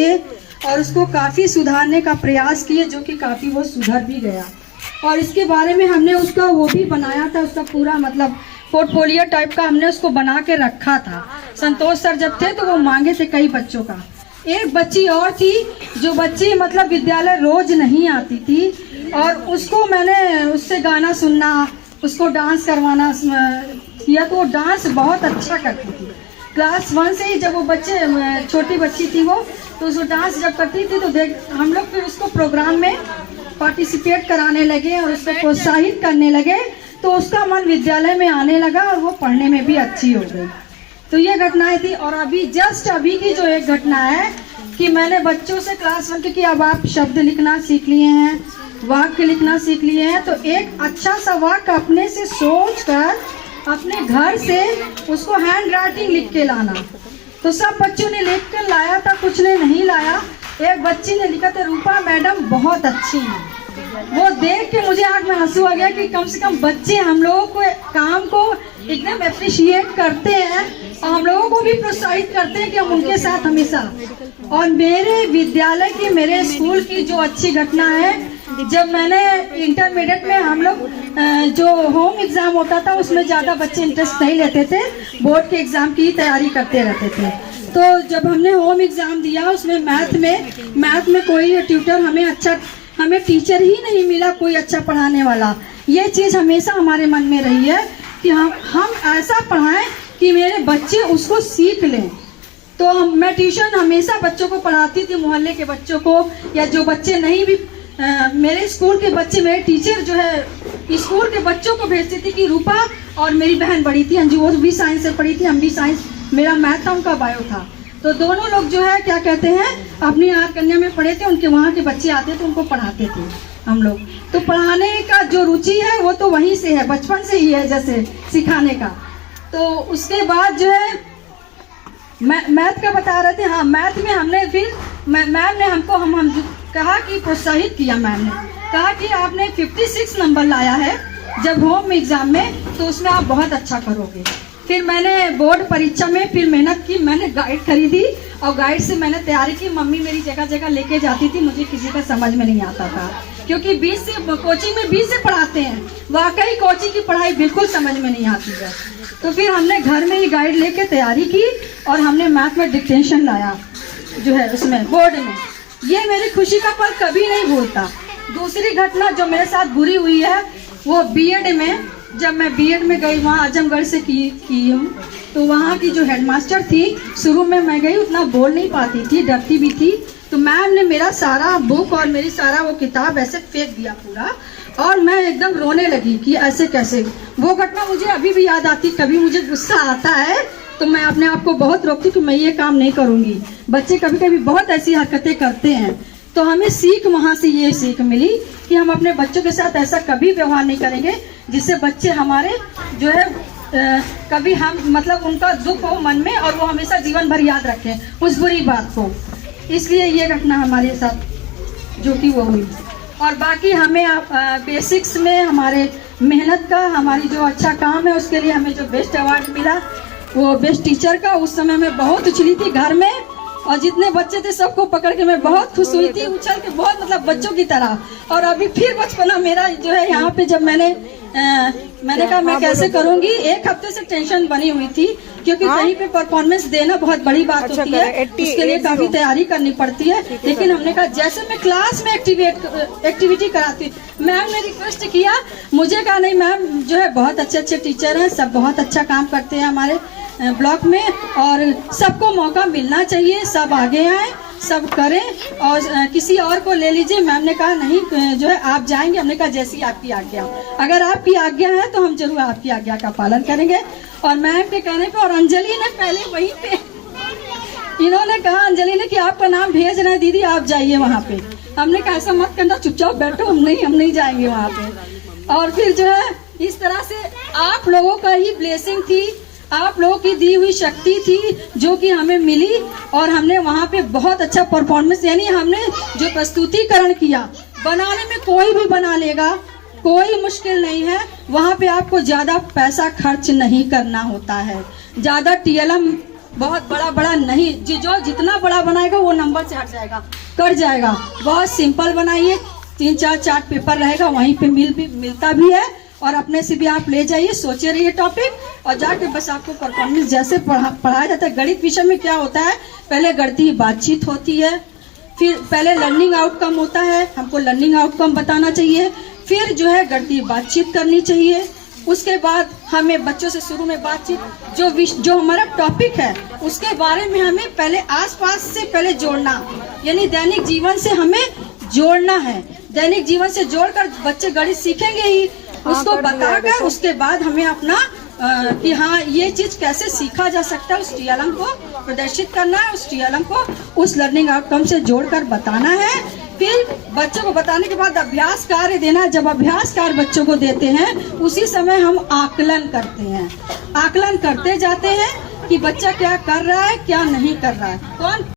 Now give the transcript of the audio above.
किए और उसको काफ़ी सुधारने का प्रयास किए, जो कि काफ़ी वो सुधर भी गया। और इसके बारे में हमने उसका वो भी बनाया था, उसका पूरा मतलब पोर्टफोलियो टाइप का हमने उसको बना के रखा था। संतोष सर जब थे तो वो मांगे थे कई बच्चों का। एक बच्ची और थी जो बच्ची मतलब विद्यालय रोज नहीं आती थी, और उसको मैंने उससे गाना सुनना, उसको डांस करवाना किया, तो वो डांस बहुत अच्छा करती थी। क्लास 1 से ही जब वो छोटी बच्ची थी वो, तो उसको डांस जब करती थी तो हम लोग फिर उसको प्रोग्राम में पार्टिसिपेट कराने लगे और उसको प्रोत्साहित करने लगे, तो उसका मन विद्यालय में आने लगा और वो पढ़ने में भी अच्छी हो गई। तो ये घटनाएं थी। और अभी जस्ट अभी की जो एक घटना है कि मैंने बच्चों से क्लास 1 की अब आप शब्द लिखना सीख लिए हैं, वाक्य लिखना सीख लिए हैं, तो एक अच्छा सा वाक्य अपने से सोच कर अपने घर से उसको हैंड राइटिंग लिख के लाना। तो सब बच्चों ने लिख कर लाया था, कुछ ने नहीं लाया। एक बच्ची ने लिखा था, रूपा मैडम बहुत अच्छी हैं। वो देख के मुझे आँख में आंसू आ गया कि कम से कम बच्चे हम लोगों को काम को एकदम अप्रिशिएट करते हैं और हम लोगों को भी प्रोत्साहित करते हैं कि हम उनके साथ हमेशा। और मेरे विद्यालय की, मेरे स्कूल की जो अच्छी घटना है, जब मैंने इंटरमीडिएट में हम लोग जो होम एग्जाम होता था उसमें ज़्यादा बच्चे इंटरेस्ट नहीं लेते थे, बोर्ड के एग्जाम की तैयारी करते रहते थे। तो जब हमने होम एग्जाम दिया उसमें मैथ में कोई ट्यूटर हमें टीचर ही नहीं मिला कोई अच्छा पढ़ाने वाला। ये चीज़ हमेशा हमारे मन में रही है कि हम ऐसा पढ़ाएं कि मेरे बच्चे उसको सीख लें। तो मैं ट्यूशन हमेशा बच्चों को पढ़ाती थी, मोहल्ले के बच्चों को, या जो बच्चे नहीं भी मेरे स्कूल के बच्चे, मेरे टीचर जो है स्कूल के बच्चों को भेजती थी कि रूपा और मेरी बहन बड़ी थी अंजू, वो भी साइंस से पढ़ी थी, हम भी साइंस, मेरा मैथ था उनका बायो था। तो दोनों लोग जो है क्या कहते हैं अपनी आर कन्या में पढ़े थे, उनके वहाँ के बच्चे आते थे, उनको पढ़ाते थे हम लोग। तो पढ़ाने का जो रुचि है वो तो वहीं से है, बचपन से ही है, जैसे सिखाने का। तो उसके बाद जो है मैथ का बता रहे थे। हाँ, मैथ में हमने फिर मैम ने हमको हम कहा कि प्रोत्साहित किया। मैम ने कहा कि आपने 56 नंबर लाया है जब होम एग्जाम में, तो उसमें आप बहुत अच्छा करोगे। फिर मैंने बोर्ड परीक्षा में फिर मेहनत की, मैंने गाइड खरीदी और गाइड से मैंने तैयारी की। मम्मी मेरी जगह जगह लेके जाती थी, मुझे किसी का समझ में नहीं आता था, क्योंकि कोचिंग में 20 से पढ़ाते हैं, वाकई कोचिंग की पढ़ाई बिल्कुल समझ में नहीं आती है। तो फिर हमने घर में ही गाइड लेके तैयारी की और हमने मैथ में डिक्टेशन लाया जो है उसमें बोर्ड में। ये मेरी खुशी का पल कभी नहीं भूलता। दूसरी घटना जो मेरे साथ बुरी हुई है वो बीएड में, जब मैं बीएड में गई, वहाँ आजमगढ़ से की हूँ, तो वहाँ की जो हेडमास्टर थी, शुरू में मैं गई उतना बोल नहीं पाती थी, डरती भी थी। तो मैम ने मेरा सारा बुक और मेरी सारा वो किताब ऐसे फेंक दिया पूरा, और मैं एकदम रोने लगी कि ऐसे कैसे। वो घटना मुझे अभी भी याद आती, कभी मुझे गुस्सा आता है तो मैं अपने आप को बहुत रोकती कि मैं ये काम नहीं करूँगी। बच्चे कभी कभी बहुत ऐसी हरकतें करते हैं, तो हमें सीख वहाँ से ये सीख मिली कि हम अपने बच्चों के साथ ऐसा कभी व्यवहार नहीं करेंगे जिससे बच्चे हमारे जो है कभी हम मतलब उनका दुख हो मन में और वो हमेशा जीवन भर याद रखें उस बुरी बात को। इसलिए ये घटना हमारे साथ जो कि वो हुई। और बाकी हमें बेसिक्स में हमारे मेहनत का, हमारी जो अच्छा काम है उसके लिए हमें जो बेस्ट अवार्ड मिला वो बेस्ट टीचर का, उस समय मैं बहुत उछली थी घर में, और जितने बच्चे थे सबको पकड़ के मैं बहुत खुश हुई थी, उछल के बहुत, मतलब बच्चों की तरह। और अभी फिर बचपना मेरा जो है यहाँ पे, जब मैंने कहा मैं कैसे करूँगी, एक हफ्ते से टेंशन बनी हुई थी, क्योंकि कहीं पे परफॉर्मेंस देना बहुत बड़ी बात होती है, उसके लिए काफी तैयारी करनी पड़ती है। लेकिन हमने कहा जैसे मैं क्लास में एक्टिविटी कराती, मैम ने रिक्वेस्ट किया, मुझे कहा नहीं मैम जो है बहुत अच्छे टीचर हैं, सब बहुत अच्छा काम करते हैं हमारे ब्लॉक में, और सबको मौका मिलना चाहिए, सब आगे आए, सब करें और किसी और को ले लीजिए। मैम ने कहा नहीं जो है आप जाएंगे। हमने कहा जैसी आपकी आज्ञा, अगर आपकी आज्ञा है तो हम जरूर आपकी आज्ञा का पालन करेंगे। और मैम के कहने पे, और अंजलि ने पहले वहीं पे इन्होंने कहा, अंजलि ने कि आपका नाम भेज रहे हैं दीदी, आप जाइए वहाँ पे। हमने कहा ऐसा मत करना, चुपचाप बैठो, हम नहीं जाएंगे वहाँ पे। और फिर जो है इस तरह से आप लोगों का ही ब्लेसिंग थी, आप लोगों की दी हुई शक्ति थी जो कि हमें मिली, और हमने वहाँ पे बहुत अच्छा परफॉर्मेंस, यानी हमने जो प्रस्तुतिकरण किया, बनाने में कोई भी बना लेगा, कोई मुश्किल नहीं है। वहाँ पे आपको ज़्यादा पैसा खर्च नहीं करना होता है, ज़्यादा TLM बहुत बड़ा बड़ा नहीं, जो जितना बड़ा बनाएगा वो नंबर से हट जाएगा, कट जाएगा। बहुत सिंपल बनाइए, 3-4 चार्ट पेपर रहेगा, वहीं पे मिलता भी है, और अपने से भी आप ले जाइए, सोचे रहिए टॉपिक, और जाके बस आपको परफॉर्मेंस जैसे पढ़ाया जाता है। गणित विषय में क्या होता है, पहले गणितीय बातचीत होती है, फिर पहले लर्निंग आउटकम होता है, हमको लर्निंग आउटकम बताना चाहिए, फिर जो है गणितीय बातचीत करनी चाहिए। उसके बाद हमें बच्चों से शुरू में बातचीत जो हमारा टॉपिक है उसके बारे में हमें पहले आसपास से पहले जोड़ना, यानी दैनिक जीवन से हमें जोड़ना है। दैनिक जीवन से जोड़कर बच्चे गणित सीखेंगे ही, उसको बताकर उसके बाद हमें अपना कि हाँ ये चीज कैसे सीखा जा सकता है, उस TLM को प्रदर्शित करना है, उस TLM को उस लर्निंग आउटकम से जोड़कर बताना है। फिर बच्चों को बताने के बाद अभ्यास कार्य देना है। जब अभ्यास कार्य बच्चों को देते हैं उसी समय हम आकलन करते हैं, आकलन करते जाते हैं कि बच्चा क्या कर रहा है क्या नहीं कर रहा है, कौन